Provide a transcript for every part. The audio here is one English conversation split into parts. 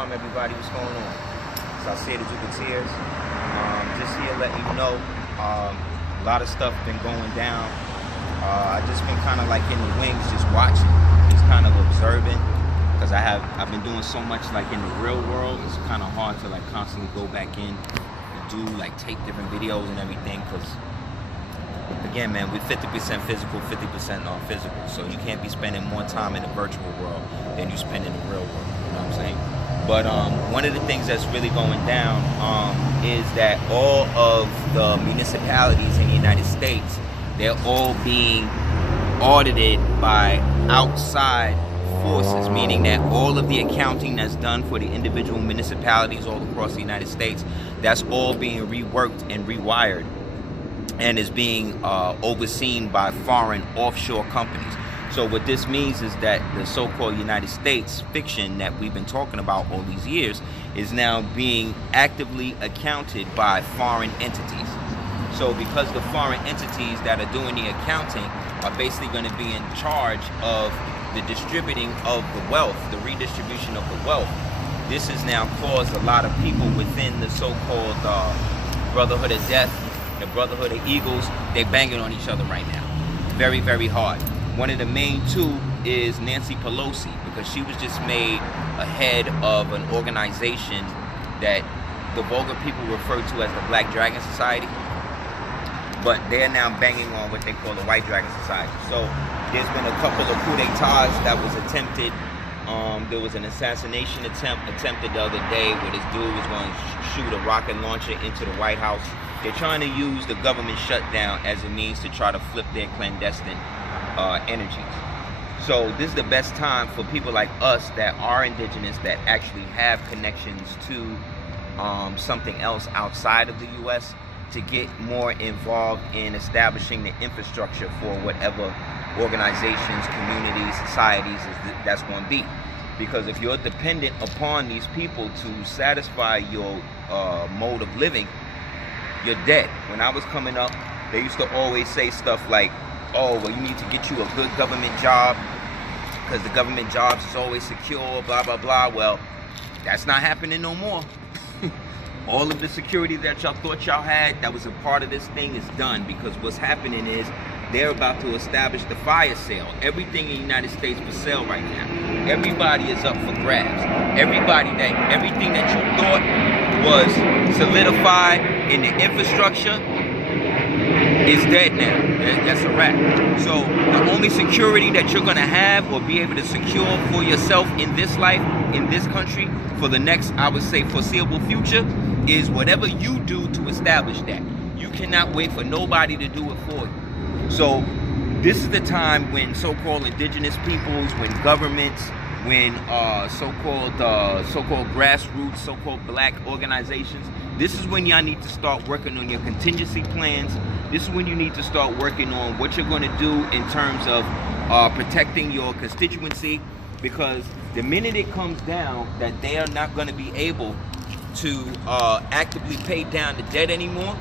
Shalom, everybody. What's going on? So I say the Jupiteers. Just here letting you know, a lot of stuff been going down. I just been kind of like in the wings, just watching, just kind of observing, because I've been doing so much like in the real world. It's kind of hard to like constantly go back in and do like take different videos and everything, because again, man, we're 50% physical, 50% non-physical. So you can't be spending more time in the virtual world than you spend in the real world. You know what I'm saying? But one of the things that's really going down is that all of the municipalities in the United States, they're all being audited by outside forces, meaning that all of the accounting that's done for the individual municipalities all across the United States, that's all being reworked and rewired, and is being overseen by foreign offshore companies. So what this means is that the so-called United States fiction that we've been talking about all these years is now being actively accounted by foreign entities. So because the foreign entities that are doing the accounting are basically going to be in charge of the distributing of the wealth, the redistribution of the wealth, this has now caused a lot of people within the so-called Brotherhood of Death, the Brotherhood of Eagles, they're banging on each other right now. Very, very hard. One of the main two is Nancy Pelosi, because she was just made a head of an organization that the vulgar people refer to as the Black Dragon Society. But they're now banging on what they call the White Dragon Society. So there's been a couple of coups d'etats that was attempted. There was an assassination attempt attempted the other day where this dude was going to shoot a rocket launcher into the White House. They're trying to use the government shutdown as a means to try to flip their clandestine energies. So this is the best time for people like us that are indigenous, that actually have connections to something else outside of the U.S., to get more involved in establishing the infrastructure for whatever organizations, communities, societies that's going to be. Because if you're dependent upon these people to satisfy your mode of living, you're dead. When I was coming up, they used to always say stuff like, oh, well, you need to get you a good government job because the government jobs is always secure, blah, blah, blah. Well, that's not happening no more. All of the security that y'all thought y'all had that was a part of this thing is done, because what's happening is they're about to establish the fire sale. Everything in the United States for sale right now. Everybody is up for grabs. Everything that you thought was solidified in the infrastructure is dead now. That's a wrap. So the only security that you're gonna have or be able to secure for yourself in this life, in this country, for the next, I would say, foreseeable future, is whatever you do to establish that. You cannot wait for nobody to do it for you. So this is the time when so-called indigenous peoples, when governments, when so-called grassroots, so-called black organizations, this is when y'all need to start working on your contingency plans. This is when you need to start working on what you're going to do in terms of protecting your constituency, because the minute it comes down that they are not going to be able to actively pay down the debt anymore,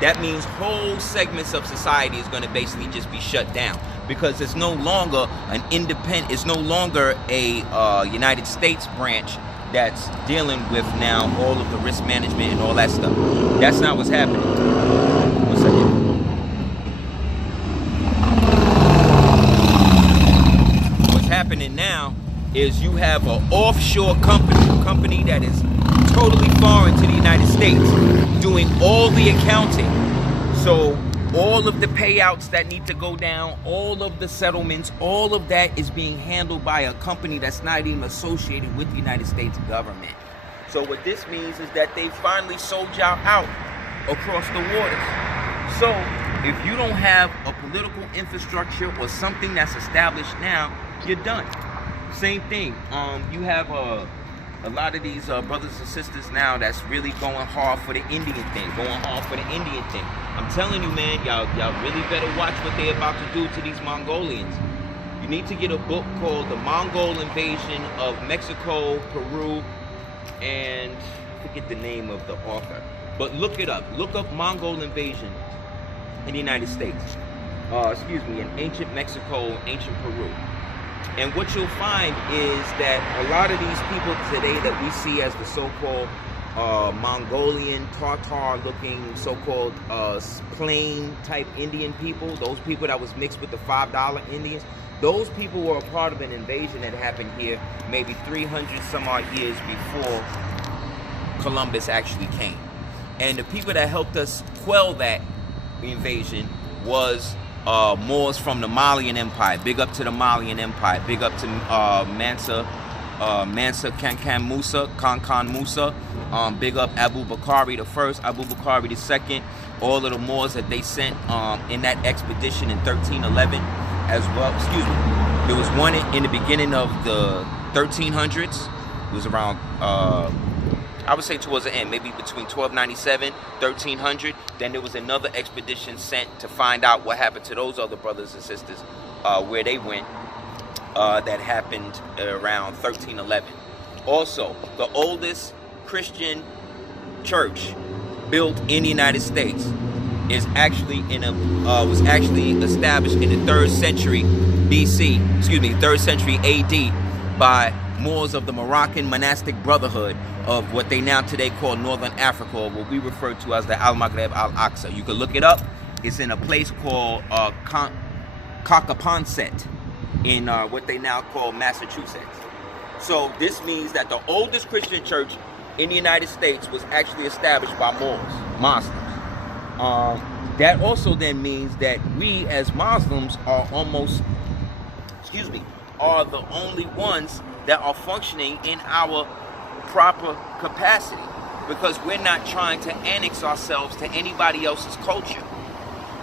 that means whole segments of society is going to basically just be shut down, because it's no longer an independent, it's no longer a United States branch that's dealing with now all of the risk management and all that stuff. That's not what's happening. One second. What's happening now is you have an offshore company that is totally foreign to the United States, doing all the accounting. So all of the payouts that need to go down, all of the settlements, all of that is being handled by a company that's not even associated with the United States government. So what this means is that they finally sold y'all out across the waters. So if you don't have a political infrastructure or something that's established now, you're done. Same thing. You have a lot of these brothers and sisters now that's really going hard for the Indian thing, I'm telling you, man, y'all really better watch what they're about to do to these Mongolians. You need to get a book called The Mongol Invasion of Mexico, Peru, and I forget the name of the author. But look it up. Look up Mongol Invasion in the United States. In ancient Mexico, ancient Peru. And what you'll find is that a lot of these people today that we see as the so-called Mongolian, Tartar-looking, so-called plain-type Indian people, those people that was mixed with the $5 Indians, those people were a part of an invasion that happened here maybe 300 some odd years before Columbus actually came. And the people that helped us quell that invasion was Moors from the Malian Empire. Big up to the Malian Empire. Big up to Mansa Kankan Musa. Big up Abu Bakari the first, Abu Bakari the second. All of the Moors that they sent in that expedition in 1311 as well. Excuse me. There was one in the beginning of the 1300s. It was around, I would say towards the end, maybe between 1297, 1300. Then there was another expedition sent to find out what happened to those other brothers and sisters, where they went, that happened around 1311. Also, the oldest Christian church built in the United States is actually was actually established in the 3rd century BC, 3rd century AD by Moors of the Moroccan monastic brotherhood of what they now today call Northern Africa, or what we refer to as the Al-Maghreb Al-Aqsa. You can look it up. It's in a place called Cockaponsett in what they now call Massachusetts. So this means that the oldest Christian church in the United States was actually established by Moors, Muslims. That also then means that we as Muslims are are the only ones that are functioning in our proper capacity, because we're not trying to annex ourselves to anybody else's culture.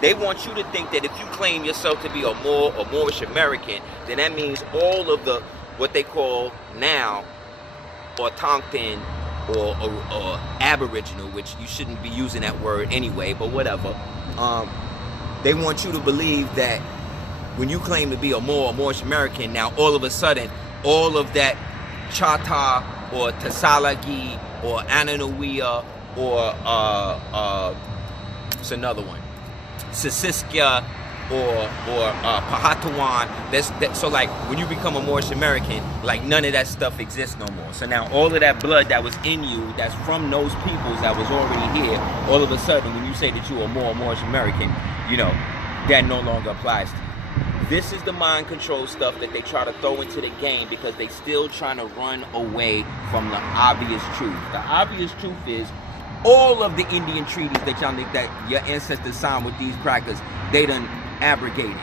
They want you to think that if you claim yourself to be a Moor or Moorish American, then that means all of the what they call now Autochthon or Aboriginal, which you shouldn't be using that word anyway, but whatever. They want you to believe that when you claim to be a Moor or Moorish American, now all of a sudden, all of that Chata or Tasalagi or Ananawiya or what's another one? Sisiskia or Pahatawan. So like when you become a Moorish American, like none of that stuff exists no more. So now all of that blood that was in you, that's from those peoples that was already here, all of a sudden when you say that you are more Moorish American, you know, that no longer applies to you. This is the mind control stuff that they try to throw into the game because they still trying to run away from the obvious truth. The obvious truth is all of the Indian treaties that your ancestors signed with these crackers, they done abrogated.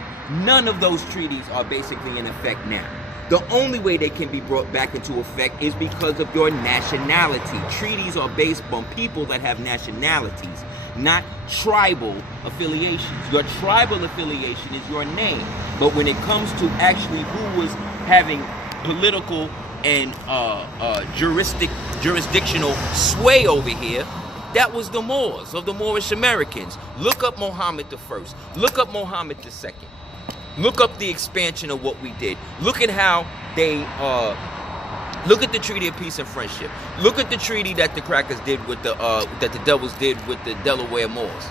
None of those treaties are basically in effect now. The only way they can be brought back into effect is because of your nationality. Treaties are based on people that have nationalities, not tribal affiliations. Your tribal affiliation is your name. But when it comes to actually who was having political and jurisdictional sway over here, that was the Moors of the Moorish Americans. Look up Muhammad the First. Look up Muhammad the Second. Look up the expansion of what we did. Look at how they, look at the Treaty of Peace and Friendship. Look at the treaty that the crackers did with the, that the devils did with the Delaware Moors.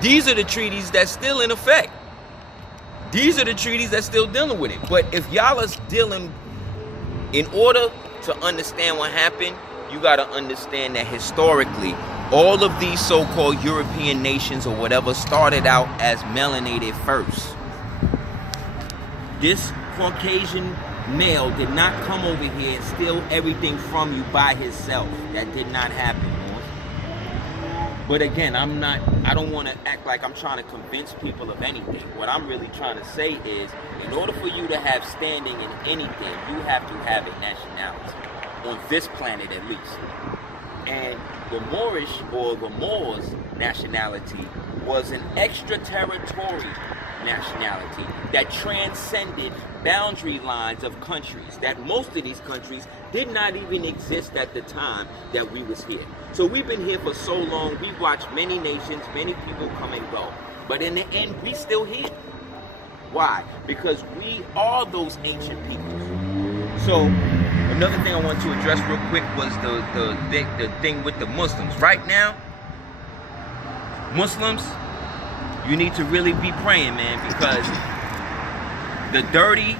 These are the treaties that's still in effect. These are the treaties that's still dealing with it. But if y'all are dealing, in order to understand what happened, you got to understand that historically, all of these so-called European nations or whatever started out as melanated first. This Caucasian male did not come over here and steal everything from you by himself. That did not happen, Moors. But again, I don't want to act like I'm trying to convince people of anything. What I'm really trying to say is, in order for you to have standing in anything, you have to have a nationality. On this planet at least. And the Moorish or the Moors nationality was an extraterritorial nationality that transcended boundary lines of countries, that most of these countries did not even exist at the time that we was here. So we've been here for so long, we've watched many nations, many people come and go. But in the end, we still here. Why? Because we are those ancient peoples. So another thing I want to address real quick was the thing with the Muslims. Right now, Muslims, you need to really be praying, man, because the dirty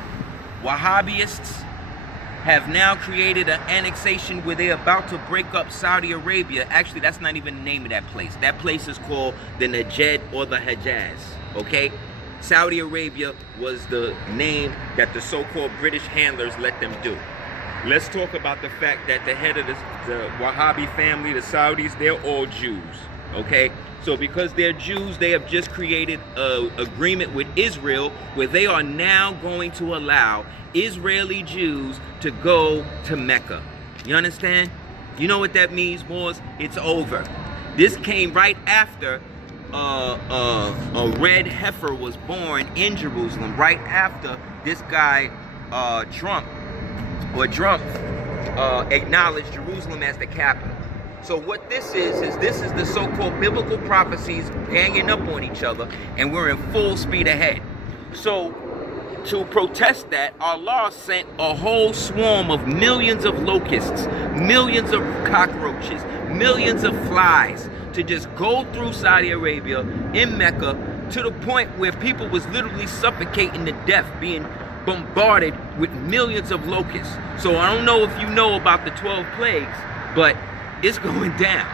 Wahhabis have now created an annexation where they're about to break up Saudi Arabia. Actually, that's not even the name of that place. That place is called the Najd or the Hejaz, okay? Saudi Arabia was the name that the so-called British handlers let them do. Let's talk about the fact that the head of the Wahhabi family, the Saudis, they're all Jews, okay? So because they're Jews, they have just created an agreement with Israel where they are now going to allow Israeli Jews to go to Mecca. You understand? You know what that means, boys? It's over. This came right after a red heifer was born in Jerusalem, right after this guy Trump acknowledged Jerusalem as the capital. So what this is the so-called biblical prophecies ganging up on each other, and we're in full speed ahead. So to protest that, Allah sent a whole swarm of millions of locusts, millions of cockroaches, millions of flies to just go through Saudi Arabia in Mecca, to the point where people was literally suffocating to death, being bombarded with millions of locusts. So I don't know if you know about the 12 plagues, but it's going down.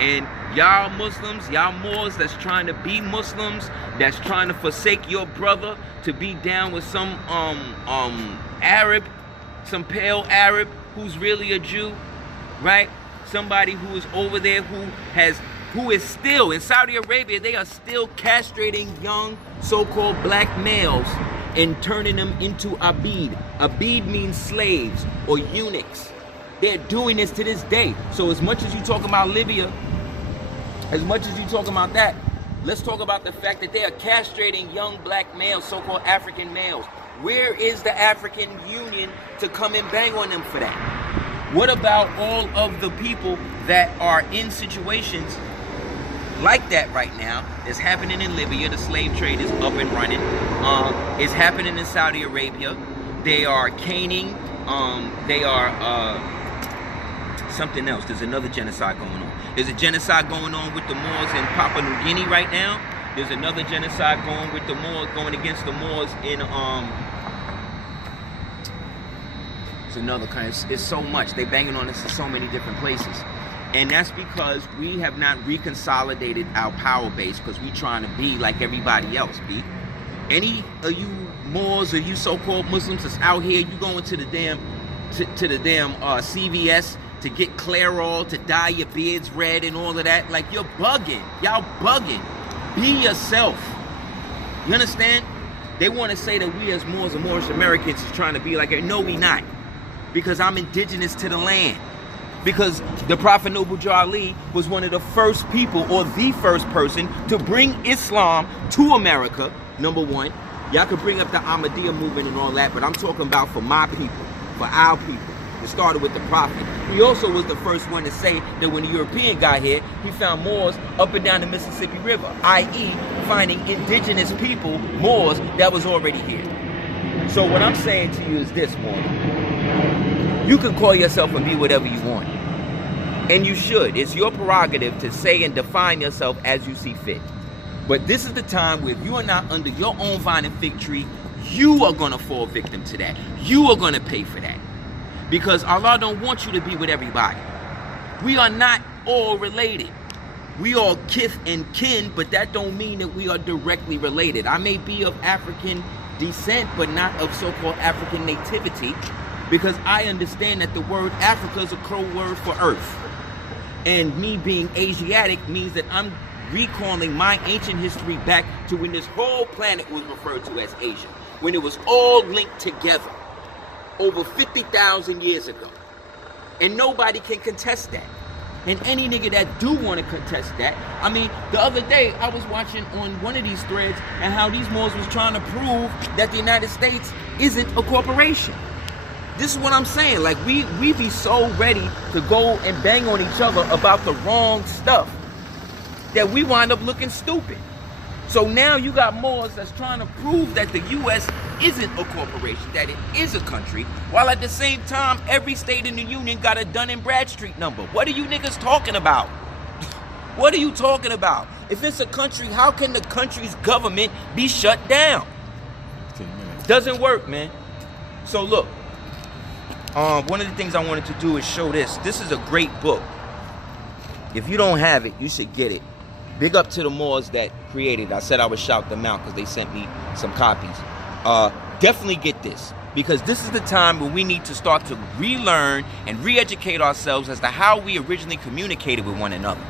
And y'all Muslims, y'all Moors that's trying to be Muslims, that's trying to forsake your brother to be down with some Arab, some pale Arab who's really a Jew, right? Somebody who is over there who is still in Saudi Arabia. They are still castrating young so-called black males and turning them into abid. Abid means slaves or eunuchs. They're doing this to this day. So as much as you talk about Libya, as much as you talk about that, let's talk about the fact that they are castrating young black males, so-called African males. Where is the African Union to come and bang on them for that? What about all of the people that are in situations like that right now? It's happening in Libya. The slave trade is up and running. It's happening in Saudi Arabia. They are caning. They are something else. There's another genocide going on. There's a genocide going on with the Moors in Papua New Guinea right now. There's another genocide going with the Moors, going against the Moors in it's another kind of, it's so much. They banging on us in so many different places. And that's because we have not reconsolidated our power base, because we trying to be like everybody else, B. Any of you Moors or you so-called Muslims that's out here, you going to the damn CVS to get Clairol, to dye your beards red and all of that, like, you're bugging. Y'all bugging. Be yourself. You understand? They want to say that we as Moors and Moorish Americans is trying to be like it. No, we not. Because I'm indigenous to the land. Because the Prophet Noble Ali was one of the first people, or the first person, to bring Islam to America, number one. Y'all could bring up the Ahmadiyya movement and all that, but I'm talking about for my people, for our people. It started with the Prophet. He also was the first one to say that when the European got here, he found Moors up and down the Mississippi River, i.e. finding indigenous people, Moors, that was already here. So what I'm saying to you is this, Moor. You can call yourself and be whatever you want. And you should. It's your prerogative to say and define yourself as you see fit. But this is the time where if you are not under your own vine and fig tree, you are going to fall victim to that. You are going to pay for that. Because Allah don't want you to be with everybody. We are not all related. We are kith and kin, but that don't mean that we are directly related. I may be of African descent, but not of so-called African nativity, because I understand that the word Africa is a code word for earth. And me being Asiatic means that I'm recalling my ancient history back to when this whole planet was referred to as Asia, when it was all linked together over 50,000 years ago. And nobody can contest that. And any nigga that do want to contest that, I mean, the other day I was watching on one of these threads and how these Moors was trying to prove that the United States isn't a corporation. This is what I'm saying. Like, we be so ready to go and bang on each other about the wrong stuff that we wind up looking stupid. So now you got Moors that's trying to prove that the U.S. isn't a corporation, that it is a country, while at the same time, every state in the Union got a Dun and Bradstreet number. What are you niggas talking about? What are you talking about? If it's a country, how can the country's government be shut down? Doesn't work, man. So look, one of the things I wanted to do is show this. This is a great book. If you don't have it, you should get it. Big up to the Moors that created it. I said I would shout them out because they sent me some copies. Definitely get this, because this is the time when we need to start to relearn and re-educate ourselves as to how we originally communicated with one another.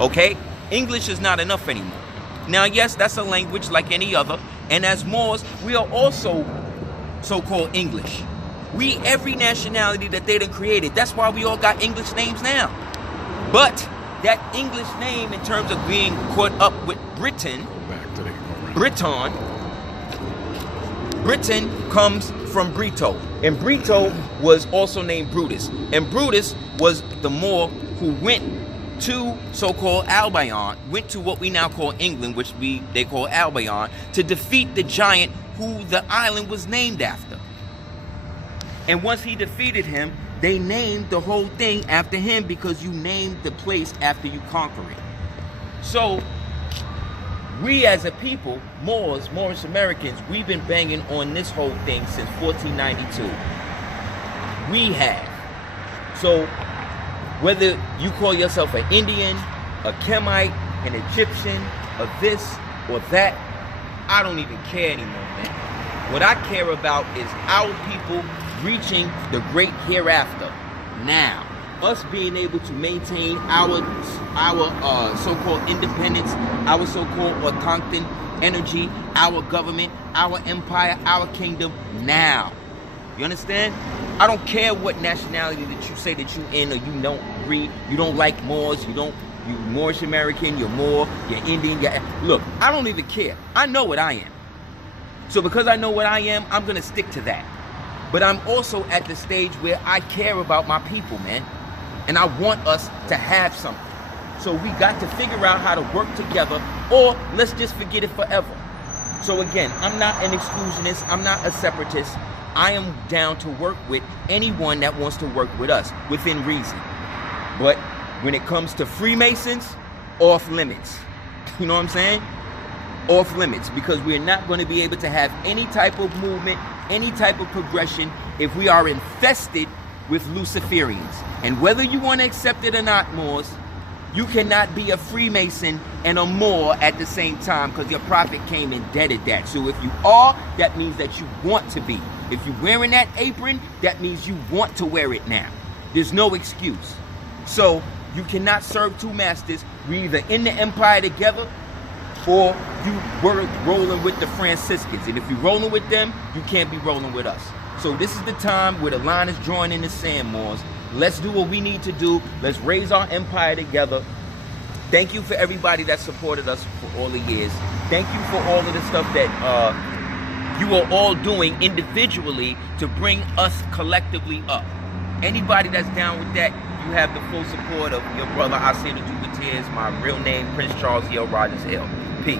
Okay? English is not enough anymore. Now, yes, that's a language like any other, and as Moors, we are also so-called English. We, every nationality that they done created, that's why we all got English names now. But that English name, in terms of being caught up with Britain, Britain comes from Brito, and Brito was also named Brutus, and Brutus was the Moor who went to so-called Albion, went to what we now call England, which they call Albion, to defeat the giant who the island was named after. And once he defeated him, they named the whole thing after him, because you named the place after you conquer it. So we as a people, Moorish Americans, we've been banging on this whole thing since 1492. We have. So whether you call yourself an Indian, a Kemite, an Egyptian, or this or that, I don't even care anymore, man. What I care about is our people reaching the great hereafter. Now, us being able to maintain our so-called independence, our so-called Autochthon energy, our government, our empire, our kingdom now. You understand? I don't care what nationality that you say that you in or you don't agree, you don't like Moors, you Moorish American, you're Moor, you're Indian, look, I don't even care. I know what I am. So because I know what I am, I'm gonna stick to that. But I'm also at the stage where I care about my people, man. And I want us to have something. So we got to figure out how to work together, or let's just forget it forever. So again, I'm not an exclusionist, I'm not a separatist. I am down to work with anyone that wants to work with us, within reason. But when it comes to Freemasons, off limits. You know what I'm saying? Off limits, because we're not going to be able to have any type of movement, any type of progression, if we are infested with Luciferians. And whether you want to accept it or not, Moors, you cannot be a Freemason and a Moor at the same time, because your prophet came and deaded that. So if you are, that means that you want to be. If you're wearing that apron, that means you want to wear it now. There's no excuse. So you cannot serve two masters. We're either in the empire together, or you were rolling with the Franciscans. And if you're rolling with them, you can't be rolling with us. So this is the time where the line is drawn in the sand, Moors. Let's do what we need to do. Let's raise our empire together. Thank you for everybody that supported us for all the years. Thank you for all of the stuff that you are all doing individually to bring us collectively up. Anybody that's down with that, you have the full support of your brother, I say the Duke of Tears, my real name, Prince Charles Hill Rogers Hill. Peace.